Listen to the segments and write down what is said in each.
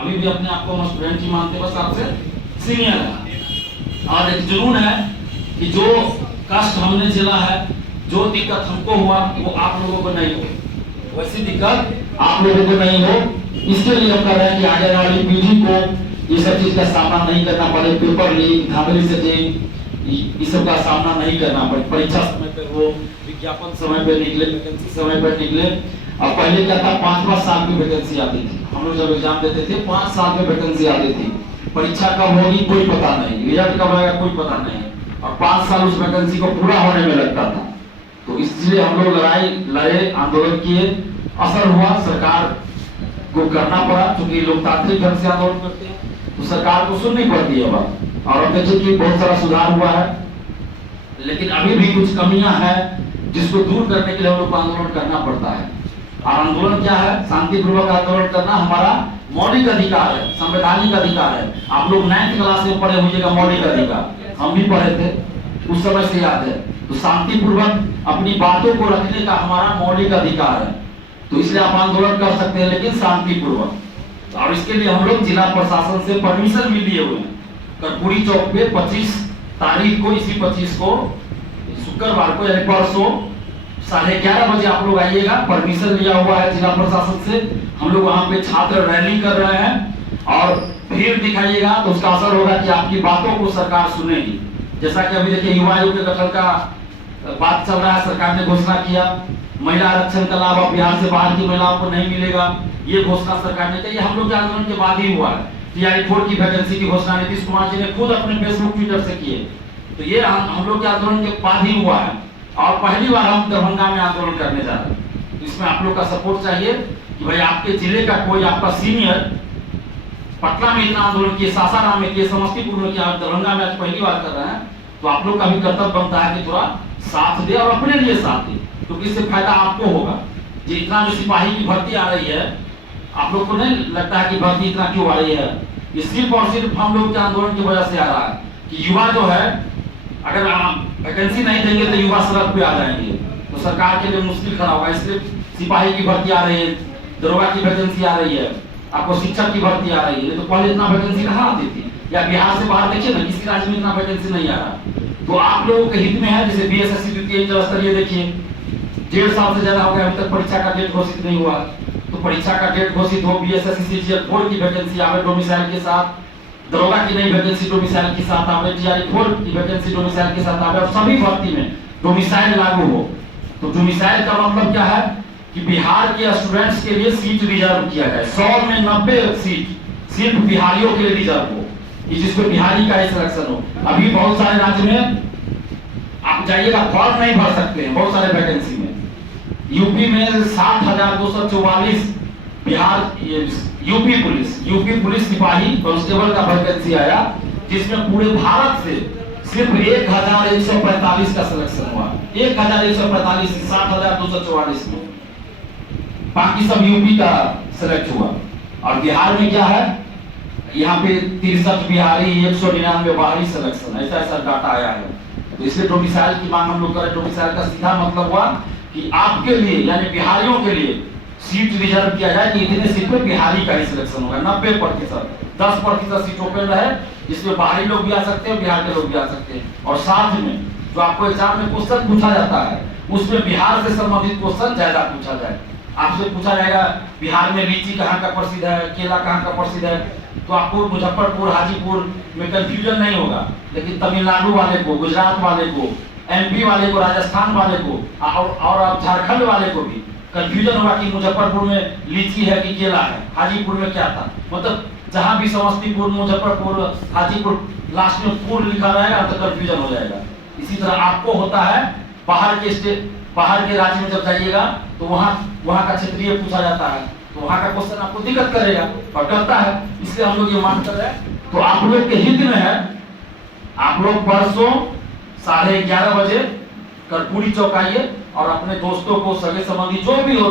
अभी भी अपने आप को हम स्टूडेंट ही मानते हैं, बस आपसे सीनियर है। और एक जुनून है कि जो कष्ट हमने झेला है, जो दिक्कत हमको हुआ वो आप लोगों को नहीं हो, वैसी दिक्कत आप लोगों को नहीं हो। इसके लिए हम कर रहे हैं कि आगे वाली पीढ़ी को ये सब चीज का सामना नहीं करना पड़े, पेपर लीक, धांधली सेटिंग, इस सब का सामना नहीं करना पड़े। परीक्षा समय पे हो, विज्ञापन समय पे निकले, वैकेंसी समय पे निकले। अब पहले क्या था, 5-5 साल की वैकेंसी आती थी। हम लोग जब एग्जाम देते थे 5 साल में वैकेंसी आती थी। परीक्षा कब होगी कोई पता नहीं, रिजल्ट कब आएगा कोई पता नहीं, और 5 साल उस वैकेंसी को पूरा होने में लगता था। तो इसलिए हम लोग लड़ाई लड़े, आंदोलन किए, असर हुआ, सरकार को करना पड़ा। क्योंकि लोकतांत्रिक ढंग से आंदोलन करते हैं तो सरकार को सुननी पड़ती है बात। और अब देखिए कि बहुत सारा सुधार हुआ है, लेकिन अभी भी कुछ कमियां हैं जिसको दूर करने के लिए हम लोग को आंदोलन करना पड़ता है। और आंदोलन क्या है, शांतिपूर्वक आंदोलन करना हमारा मौलिक अधिकार है, संवैधानिक अधिकार है। आप लोग 9th क्लास में पढ़े होइएगा मौलिक अधिकार, हम भी पढ़े थे, उस समय से याद है। तो शांतिपूर्वक अपनी बातों को रखने का हमारा मौलिक अधिकार है। तो इसलिए आप आंदोलन कर सकते हैं, लेकिन शांतिपूर्वक। और इसके लिए हम लोग जिला प्रशासन से परमिशन भी लिए हुए हैं। कर्पूरी चौक पे 25 तारीख को, इसी 25 को शुक्रवार को, यानी परसों 11:30 बजे आप लोग आइएगा। परमिशन लिया हुआ है जिला प्रशासन से। हम लोग वहां पे छात्र रैली कर रहे हैं और भीड़ दिखाइएगा तो उसका असर होगा कि आपकी बातों को सरकार सुनेगी। जैसा कि अभी देखिए युवा आयोग के गठन का बात चल रहा है, सरकार ने घोषणा किया महिला आरक्षण का लाभ अब बिहार से बाहर की महिलाओं को नहीं मिलेगा, ये घोषणा सरकार ने की। हम लोग के आंदोलन के बाद ही हुआ है। TRE-4 की वैकेंसी की घोषणा नीतीश कुमार जी ने खुद अपने फेसबुक ट्विटर से किए। तो ये हम लोग के आंदोलन के बाद ही हुआ है। और पहली बार हम दरभंगा में आंदोलन करने जा रहे हैं। तो इसमें आप लोग का सपोर्ट चाहिए कि भाई आपके जिले का कोई आपका सीनियर पटना में इतना आंदोलन किए, सासाराम में किए, समस्तीपुर में किया, दरभंगा में आज पहली बार कर रहे हैं। तो आप लोग का भी कर्तव्य बनता है कि थोड़ा साथ दे और अपने लिए साथ दे, क्योंकि इससे फायदा आपको होगा। जो इतना जो सिपाही की भर्ती आ रही है, आप लोग को नहीं लगता है कि भर्ती इतना क्यों आ रही है? ये सिर्फ और सिर्फ हम लोग के आंदोलन की वजह से आ रहा है कि युवा जो है, अगर आप वैकेंसी नहीं देंगे तो युवा सड़क पे आ जाएंगे, तो सरकार के लिए मुश्किल खड़ा होगा। इसलिए सिपाही की भर्ती आ रही है, दरोगा की वैकेंसी आ रही है, आपको शिक्षक की भर्ती आ रही है। तो पहले इतना वैकेंसी कहाँ आती थी? या बिहार से बाहर देखिए ना, किसी राज्य में इतना वैकेंसी नहीं आ रहा। तो आप लोगों के हित में है, जैसे BSSC द्वितीय इंटर स्तरीय देखिए 1.5 साल से ज्यादा हो गया, अभी तक परीक्षा का डेट घोषित नहीं हुआ। तो परीक्षा का डेट घोषित हो, BSSC CGL-4 की वैकेंसी आवे डोमिसाइल के साथ, दरोगा की नई वैकेंसी डोमिसाइल के साथ आवे, TRE-4 की वैकेंसी डोमिसाइल के साथ आवे, और सभी भर्ती में डोमिसाइल लागू हो। तो डोमिसाइल का मतलब क्या है कि बिहार के स्टूडेंट्स के लिए सीट रिजर्व किया जाए। 100 में 90 सीट सिर्फ बिहारियों के लिए रिजर्व हो, जिसको बिहारी का ही सिलेक्शन हो। अभी बहुत सारे राज्य में आप जाइएगा फॉर्म नहीं भर सकते हैं, बहुत सारे वैकेंसी में। यूपी में 60,244 बिहार यूपी पुलिस सिपाही कांस्टेबल का वैकेंसी आया, जिसमें पूरे भारत से सिर्फ 1,145 का सिलेक्शन हुआ। 1,145 60,244 में, बाकी सब यूपी का सिलेक्ट हुआ। और बिहार में क्या है, यहाँ पे 63 बिहारी, 199 बाहरी सिलेक्शन, ऐसा डाटा आया है। तो इसलिए डोमिसाइल की मांग हम लोग करें। डोमिसाइल का सीधा मतलब हुआ कि आपके लिए यानी बिहारियों के लिए सीट रिजर्व किया जाए कि इतने सीट पे बिहारी का ही सिलेक्शन होगा। 90%, 10% सीट ओपन रहे, जिसमें बाहरी लोग भी आ सकते हैं, बिहार के लोग भी आ सकते हैं। और साथ में जो आपको एग्जाम में क्वेश्चन पूछा जाता है, उसमें बिहार से संबंधित क्वेश्चन ज्यादा पूछा जाए। आपसे पूछा जाएगा बिहार में लीची कहाँ का प्रसिद्ध है, केला कहाँ का प्रसिद्ध है, तो आपको मुजफ्फरपुर, हाजीपुर में कंफ्यूजन नहीं होगा। लेकिन तमिलनाडु वाले को, गुजरात वाले को, MP वाले को, राजस्थान वाले को और झारखंड वाले को भी कंफ्यूजन होगा कि मुजफ्फरपुर में लीची है कि केला है, हाजीपुर में क्या था। मतलब जहां भी समस्तीपुर, मुजफ्फरपुर, हाजीपुर लास्ट में पुर लिखा रहेगा तो कंफ्यूजन हो जाएगा। इसी तरह आपको होता है बाहर के राज्य में जब जाइएगा तो वहाँ का क्षेत्रीय पूछा जाता है, तो वहाँ का क्वेश्चन आपको दिक्कत करेगा और करता है। इसलिए हम लोग ये मांग कर रहे हैं। तो आप लोग के हित में है, आप लोग परसों 11:30 बजे कर्पूरी चौक आइए और अपने दोस्तों को, सगे संबंधी जो भी हो,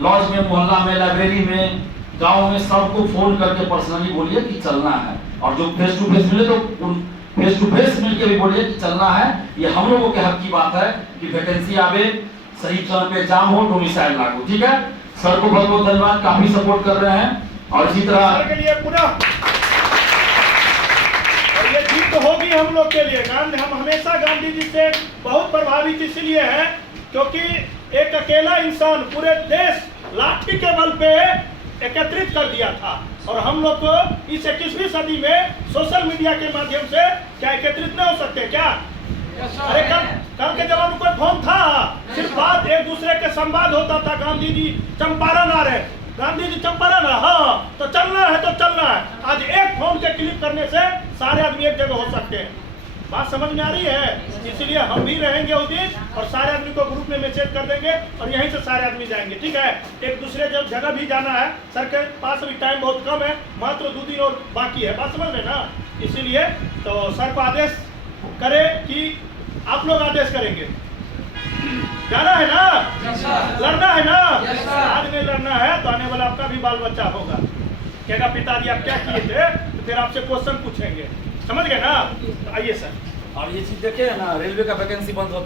लॉज में, मोहल्ला में, लाइब्रेरी में, गांव में, सबको फोन करके पर्सनली बोलिए कि चलना है। और जो फेस टू फेस मिले तो फेस टू फेस मिलकर भी बोलिए कि चलना है। ये हम लोगों के हक की बात है कि वैकेंसी आवे, सही समय पे एग्जाम हो, डोमिसाइल लागू। ठीक है, सर को बहुत बहुत धन्यवाद, काफी सपोर्ट कर रहे हैं। और इसी तरह के लिए पूरा, और ये जीत होगी हम लोग के लिए। गांधी, हम हमेशा गांधी जी से बहुत प्रभावित इसलिए है क्योंकि एक अकेला इंसान पूरे देश लाठी के बल पे एकत्रित कर दिया था, और हम लोग को इस 21वीं सदी में सोशल मीडिया के माध्यम से क्या एकत्रित नहीं हो सकते क्या? अरे कल के जमाने में कोई फोन था? सिर्फ बात एक दूसरे के संवाद होता था। गांधी जी चंपारण आ रहे, गांधी जी चंपारण, हाँ तो चलना है तो चलना है। आज एक फोन के क्लिक करने से सारे आदमी एक जगह हो सकते हैं। बात समझ में आ रही है? इसलिए हम भी रहेंगे उस दिन और सारे आदमी को ग्रुप में मैसेज कर देंगे और यहीं से सारे आदमी जाएंगे, ठीक है? एक दूसरे जगह भी जाना है। सर के पास अभी टाइम बहुत कम है, मात्र 2 दिन और बाकी है। बात समझ रहे ना? इसीलिए तो सर को आदेश करे कि आप लोग आदेश करेंगे, जाना है ना, लड़ना है ना। आज नहीं लड़ना है तो आने वाला आपका भी बाल बच्चा होगा, कहेगा पिताजी आप क्या किए थे, तो फिर आपसे क्वेश्चन पूछेंगे। समझ गए ना? तो आइए सर। और ये चीज देखे ना, रेलवे का वैकेंसी बंद होता है।